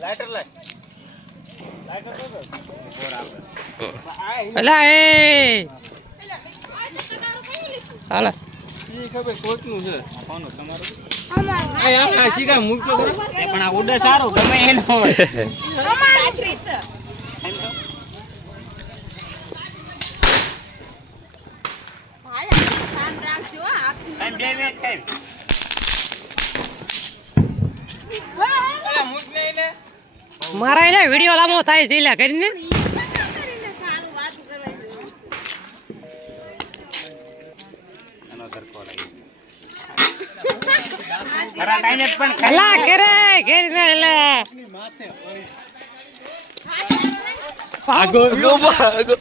lighter લાય અલા એ હાલ ઈ ખબર કોટનું છે કોનું તમારું આ શીખા મૂકતો પણ આ ઉડે સારું તમે એનો અમારું ફ્રી છે ભાઈ કામ રાખજો ટાઈમ 2 મિનિટ ટાઈમ અલા મૂક ને એને મારા એને વિડિયો લાંબો થાય છે લ્યા કરીને કરીને સારું વાત કરવાની આનો ધરકો લાગી ખરા ટાઈમે પણ અલા કરે કરીને એટલે આગો આગો